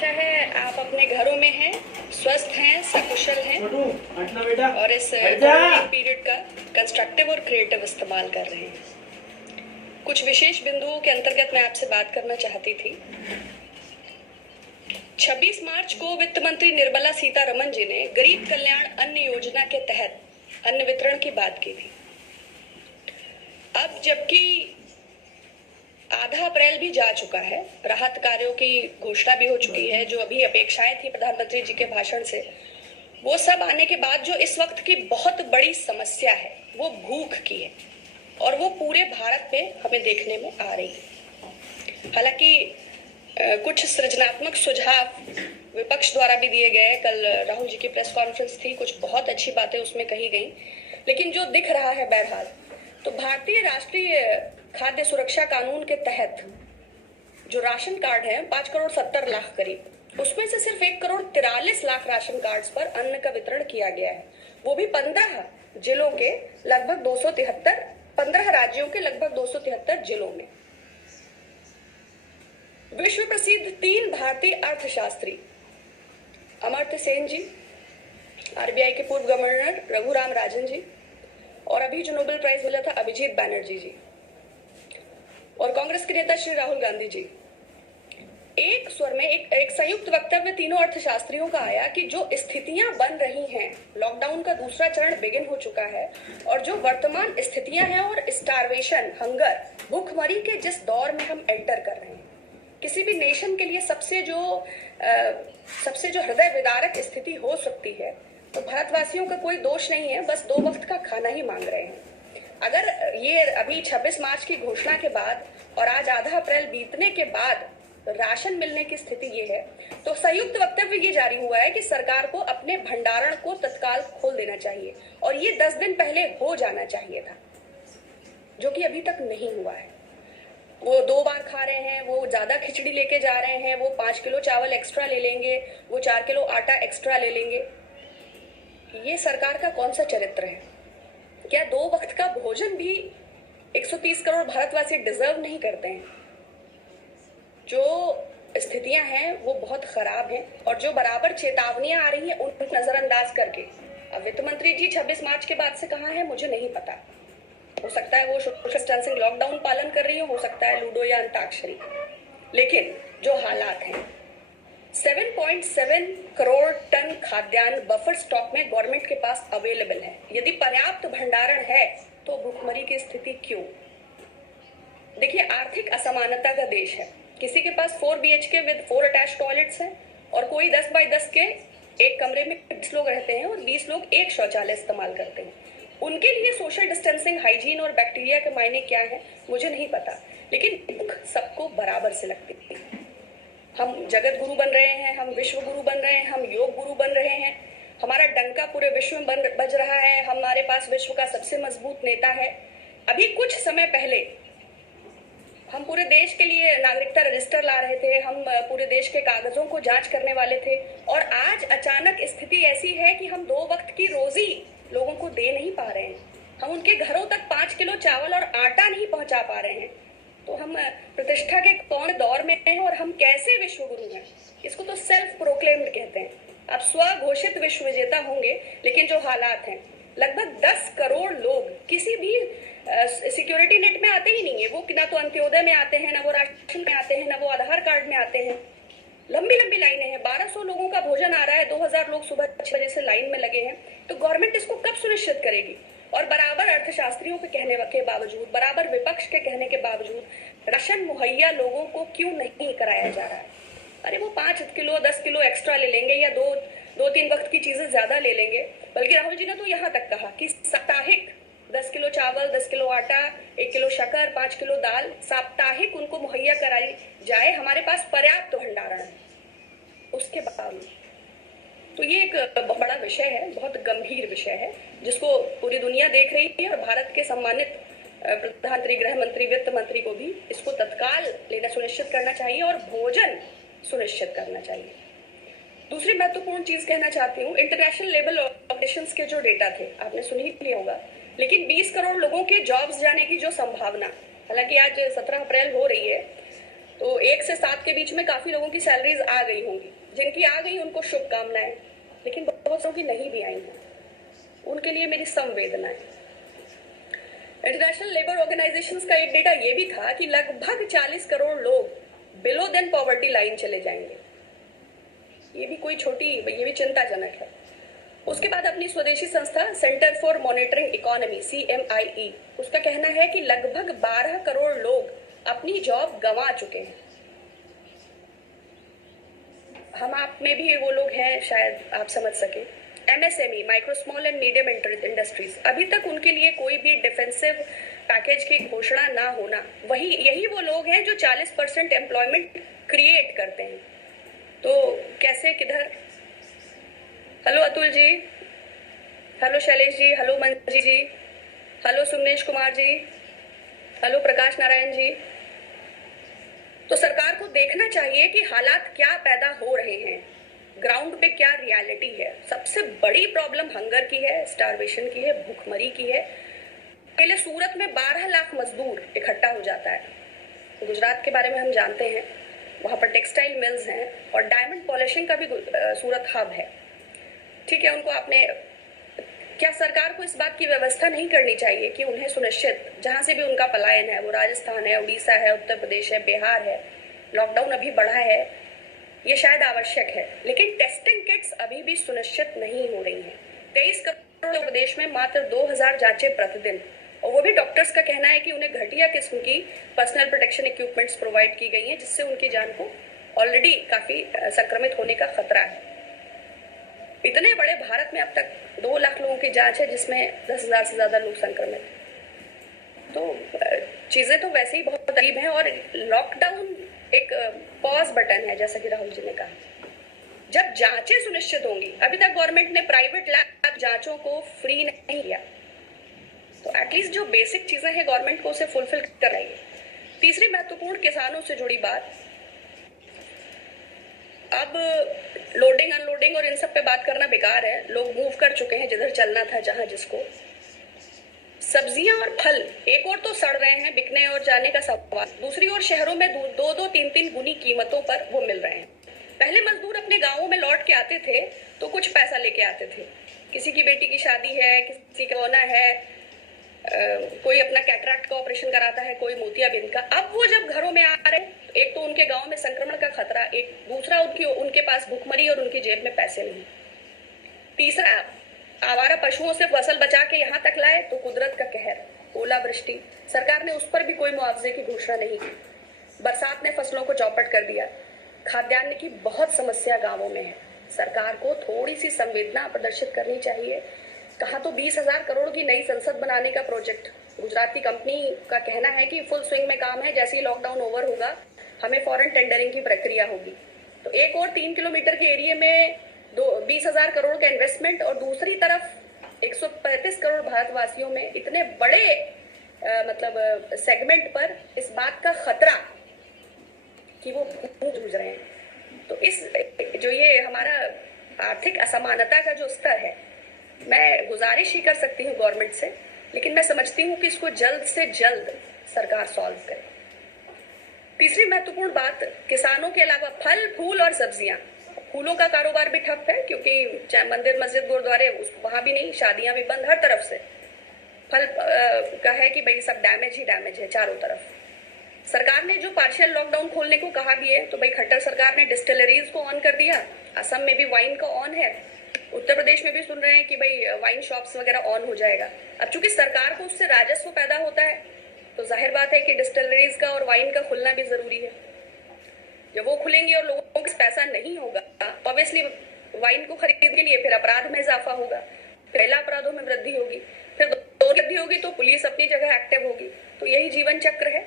आशा है आप अपने घरों में हैं, स्वस्थ हैं, सकुशल हैं और इस पीरियड का कंस्ट्रक्टिव और क्रिएटिव इस्तेमाल कर रहे हैं। कुछ विशेष बिंदुओं के अंतर्गत मैं आपसे बात करना चाहती थी। 26 मार्च को वित्त मंत्री निर्मला सीतारमण जी ने गरीब कल्याण अन्न योजना के तहत अन्न वितरण की बात की थी। अब जबकि आधा अप्रैल भी जा चुका है, राहत कार्यों की घोषणा भी हो चुकी है, जो अभी अपेक्षाएं थी प्रधानमंत्री जी के भाषण से, वो सब आने के बाद जो इस वक्त की बहुत बड़ी समस्या है वो भूख की है और वो पूरे भारत में हमें देखने में आ रही है। हालांकि कुछ सृजनात्मक सुझाव विपक्ष द्वारा भी दिए गए। कल राहुल जी की प्रेस कॉन्फ्रेंस थी, कुछ बहुत अच्छी बातें उसमें कही गई, लेकिन जो दिख रहा है बहरहाल तो भारतीय राष्ट्रीय खाद्य सुरक्षा कानून के तहत जो राशन कार्ड है 5 करोड़ 70 लाख करीब, उसमें से सिर्फ 1 करोड़ 43 लाख राशन कार्ड्स पर अन्न का वितरण किया गया है, वो भी 15 जिलों के लगभग 273, 15 राज्यों के लगभग 273 जिलों में। विश्व प्रसिद्ध 3 भारतीय अर्थशास्त्री अमर्त्य सेन जी, आरबीआई के पूर्व गवर्नर रघुराम राजन जी और अभी जो नोबेल प्राइज मिला था अभिजीत बैनर्जी जी और कांग्रेस के नेता श्री राहुल गांधी जी, एक स्वर में एक संयुक्त वक्तव्य तीनों अर्थशास्त्रियों का आया कि जो स्थितियां बन रही हैं, लॉकडाउन का दूसरा चरण बिगिन हो चुका है और जो वर्तमान स्थितियां हैं और स्टारवेशन, हंगर, भूखमरी के जिस दौर में हम एंटर कर रहे हैं, किसी भी नेशन के लिए सबसे जो हृदय विदारक स्थिति हो सकती है, तो भारतवासियों का कोई दोष नहीं है, बस 2 वक्त का खाना ही मांग रहे हैं। अगर ये अभी 26 मार्च की घोषणा के बाद और आज आधा अप्रैल बीतने के बाद राशन मिलने की स्थिति ये है, तो संयुक्त वक्तव्य ये जारी हुआ है कि सरकार को अपने भंडारण को तत्काल खोल देना चाहिए और ये 10 दिन पहले हो जाना चाहिए था, जो कि अभी तक नहीं हुआ है। वो 2 बार खा रहे हैं, वो ज्यादा खिचड़ी लेके जा रहे हैं, वो 5 किलो चावल एक्स्ट्रा ले लेंगे, वो 4 किलो आटा एक्स्ट्रा ले लेंगे। ये सरकार का कौन सा चरित्र है? क्या 2 वक्त का भोजन भी 130 करोड़ भारतवासी डिजर्व नहीं करते हैं? जो स्थितियां हैं वो बहुत खराब हैं और जो बराबर चेतावनियां आ रही हैं उन नजरअंदाज करके अब वित्त मंत्री जी 26 मार्च के बाद से कहाँ है मुझे नहीं पता। हो सकता है वो सोशल डिस्टेंसिंग लॉकडाउन पालन कर रही हो सकता है लूडो या अंताक्षरी, लेकिन जो हालात हैं 7.7 करोड़ टन खाद्यान्न बफर स्टॉक में गवर्नमेंट के पास अवेलेबल है। यदि पर्याप्त भंडारण है तो भूखमरी की स्थिति क्यों? देखिए, आर्थिक असमानता का देश है। किसी के पास 4 BHK विद 4 अटैच टॉयलेट्स हैं और कोई 10 बाय 10 के एक कमरे में 20 लोग रहते हैं और 20 लोग एक शौचालय इस्तेमाल करते हैं। उनके लिए सोशल डिस्टेंसिंग, हाइजीन और बैक्टीरिया के मायने क्या है मुझे नहीं पता, लेकिन भूख सबको बराबर से लगती है। हम जगत गुरु बन रहे हैं, हम विश्व गुरु बन रहे हैं, हम योग गुरु बन रहे हैं, हमारा डंका पूरे विश्व में बज रहा है, हमारे पास विश्व का सबसे मजबूत नेता है। अभी कुछ समय पहले हम पूरे देश के लिए नागरिकता रजिस्टर ला रहे थे, हम पूरे देश के कागजों को जांच करने वाले थे और आज अचानक स्थिति ऐसी है कि हम 2 वक्त की रोजी लोगों को दे नहीं पा रहे हैं, हम उनके घरों तक 5 किलो चावल और आटा नहीं पहुंचा पा रहे हैं। तो हम प्रतिष्ठा के कौन दौर में हैं और हम कैसे विश्व गुरु हैं? इसको तो सेल्फ प्रोक्लेम्ड कहते हैं। आप स्वघोषित विश्व विजेता होंगे, लेकिन जो हालात हैं, लगभग 10 करोड़ लोग किसी भी सिक्योरिटी नेट में आते ही नहीं है। वो ना तो अंत्योदय में आते हैं, ना वो राशन में आते हैं, ना वो आधार कार्ड में आते हैं। लंबी लंबी लाइनें हैं, 1200 लोगों का भोजन आ रहा है, 2000 लोग सुबह 6 बजे से लाइन में लगे हैं। तो गवर्नमेंट इसको कब सुनिश्चित करेगी? और बराबर अर्थशास्त्रियों के कहने के बावजूद, बराबर विपक्ष के कहने के बावजूद राशन मुहैया लोगों को क्यों नहीं कराया जा रहा है? अरे वो 5 किलो 10 किलो एक्स्ट्रा ले लेंगे या 2-3 वक्त की चीजें ज्यादा ले लेंगे। बल्कि राहुल जी ने तो यहाँ तक कहा कि साप्ताहिक 10 किलो चावल, 10 किलो आटा, 1 किलो शक्कर, 5 किलो दाल साप्ताहिक उनको मुहैया कराई जाए। हमारे पास पर्याप्त भंडारण है उसके बावजूद। तो ये एक बड़ा विषय है, बहुत गंभीर विषय है, जिसको पूरी दुनिया देख रही है और भारत के सम्मानित प्रधानमंत्री, गृह मंत्री, वित्त मंत्री को भी इसको तत्काल लेना सुनिश्चित करना चाहिए और भोजन सुनिश्चित करना चाहिए। दूसरी महत्वपूर्ण चीज कहना चाहती हूँ, इंटरनेशनल लेबर ऑर्गेनाइजेशंस के जो डेटा थे आपने सुन ही लिया होगा, लेकिन 20 करोड़ लोगों के जॉब्स जाने की जो संभावना, हालांकि आज 17 अप्रैल हो रही है, तो 1 से 7 के बीच में काफी लोगों की सैलरीज आ गई होंगी। जिनकी आ गई उनको शुभकामनाएं, लेकिन बहुत लोगों की नहीं भी आई हैं, उनके लिए मेरी संवेदनाएं। इंटरनेशनल लेबर ऑर्गेनाइजेशंस का एक डेटा ये भी था कि लगभग 40 करोड़ लोग बिलो देन पॉवर्टी लाइन चले जाएंगे। ये भी चिंताजनक है। उसके बाद अपनी स्वदेशी संस्था centre for monitoring economy CMIE, उसका कहना है कि लगभग 12 करोड़ लोग अपनी जॉब गंवा चुके हैं। हम आप में भी वो लोग हैं, शायद आप समझ सके। MSME, micro small and medium industries, अभी तक उनके लिए कोई भी डिफेंसिव पैकेज की घोषणा ना होना, यही वो लोग हैं जो 40% एम्प्लॉयमेंट क्रिएट करते हैं। तो कैसे, किधर? Hello Atul ji, hello Shailesh ji, hello मंजी जी, हेलो सुमनेश कुमार जी, हेलो प्रकाश नारायण जी। तो सरकार को देखना चाहिए कि हालात क्या पैदा हो रहे हैं, ग्राउंड पे क्या रियलिटी है। सबसे बड़ी प्रॉब्लम हंगर की है, स्टारवेशन की है, भूखमरी की है। पहले सूरत में 12 लाख मजदूर इकट्ठा हो जाता है। गुजरात के बारे में हम जानते हैं, वहां पर टेक्सटाइल मिल्स हैं और डायमंड पॉलिशिंग का भी सूरत हब है। ठीक है, उनको आपने, क्या सरकार को इस बात की व्यवस्था नहीं करनी चाहिए कि उन्हें सुनिश्चित, जहां से भी उनका पलायन है, वो राजस्थान है, उड़ीसा है, उत्तर प्रदेश है, बिहार है, लॉकडाउन अभी बढ़ा है, ये शायद आवश्यक है, लेकिन टेस्टिंग किट्स अभी भी सुनिश्चित नहीं हो रही हैं। 23 करोड़ प्रदेश में मात्र 2000 जांचें प्रतिदिन, और वो भी डॉक्टर्स का कहना है कि उन्हें घटिया किस्म की पर्सनल प्रोटेक्शन इक्विपमेंट्स प्रोवाइड की गई हैं, जिससे उनकी जान को ऑलरेडी काफी संक्रमित होने का खतरा है। इतने बड़े भारत में अब तक 2 लाख लोगों की जांच है, जिसमें 10,000 से ज्यादा लोग संक्रमित। तो चीजें तो वैसे ही बहुत अजीब हैं, और लॉकडाउन एक पॉज बटन है, जैसा कि राहुल जी ने कहा। जब जांचें सुनिश्चित होंगी, अभी तक गवर्नमेंट ने प्राइवेट लैब जांचों को फ्री नहीं किया, तो एटलीस्ट जो बेसिक चीजें हैं गवर्नमेंट को उसे फुलफिल कर रही है। तीसरी महत्वपूर्ण किसानों से जुड़ी बात, अब लोडिंग अनलोडिंग और इन सब पे बात करना बेकार है, लोग मूव कर चुके हैं जिधर चलना था, जहां जिसको। सब्जियां और फल एक और तो सड़ रहे हैं, बिकने और जाने का सवाल, दूसरी ओर शहरों में 2-2, 3-3 गुनी कीमतों पर वो मिल रहे हैं। पहले मजदूर अपने गांवों में लौट के आते थे तो कुछ पैसा लेके आते थे, किसी की बेटी की शादी है, किसी का होना है, कोई अपना कैटरैक्ट का ऑपरेशन कराता है, कोई मोतियाबिंद का। अब वो जब घरों में आ रहे हैं, एक तो उनके गांव में संक्रमण का खतरा, एक दूसरा उनके पास भुखमरी और उनकी जेब में पैसे नहीं। तीसरा, आवारा पशुओं से फसल बचा के यहाँ तक लाए तो कुदरत का कहर, ओलावृष्टि, सरकार ने उस पर भी कोई मुआवजे की घोषणा नहीं की। बरसात ने फसलों को चौपट कर दिया। खाद्यान्न की बहुत समस्या गांवों में है। सरकार को थोड़ी सी संवेदना प्रदर्शित करनी चाहिए। कहा तो 20,000 करोड़ की नई संसद बनाने का प्रोजेक्ट, गुजराती कंपनी का कहना है कि फुल स्विंग में काम है, जैसे ही लॉकडाउन ओवर होगा हमें फॉरेन टेंडरिंग की प्रक्रिया होगी। तो एक और 3 किलोमीटर के एरिया में 20,000 करोड़ का इन्वेस्टमेंट, और दूसरी तरफ 135 करोड़ भारतवासियों में इतने बड़े सेगमेंट पर इस बात का खतरा कि वो जूझ रहे हैं। तो इस जो ये हमारा आर्थिक असमानता का जो स्तर है, मैं गुजारिश ही कर सकती हूँ गवर्नमेंट से, लेकिन मैं समझती हूँ कि इसको जल्द से जल्द सरकार सॉल्व करे। तीसरी महत्वपूर्ण बात, किसानों के अलावा फल, फूल और सब्जियां। फूलों का कारोबार भी ठप है, क्योंकि चाहे मंदिर, मस्जिद, गुरुद्वारे, वहां भी नहीं, शादियां भी बंद, हर तरफ से। फल का है कि भाई सब डैमेज ही डैमेज है चारों तरफ। सरकार ने जो पार्शियल लॉकडाउन खोलने को कहा भी है, तो भाई खट्टर सरकार ने डिस्टिलरीज को ऑन कर दिया, असम में भी वाइन का ऑन है, उत्तर प्रदेश में भी सुन रहे हैं कि भाई वाइन शॉप्स वगैरह ऑन हो जाएगा। अब चूंकि सरकार को उससे राजस्व पैदा होता है, तो जाहिर बात है कि डिस्टिलरीज का और वाइन का खुलना भी जरूरी है। जब वो खुलेंगे और लोगों के पास पैसा नहीं होगा, ऑब्वियसली वाइन को खरीदने के लिए फिर अपराध में इजाफा होगा, पहला अपराधों में वृद्धि होगी, फिर दो वृद्धि होगी तो पुलिस अपनी जगह एक्टिव होगी। तो यही जीवन चक्र है।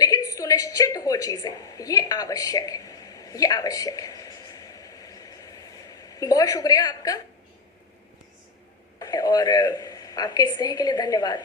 लेकिन सुनिश्चित हो चीजें, ये आवश्यक है, ये आवश्यक है। बहुत शुक्रिया आपका, और आपके स्नेह के लिए धन्यवाद।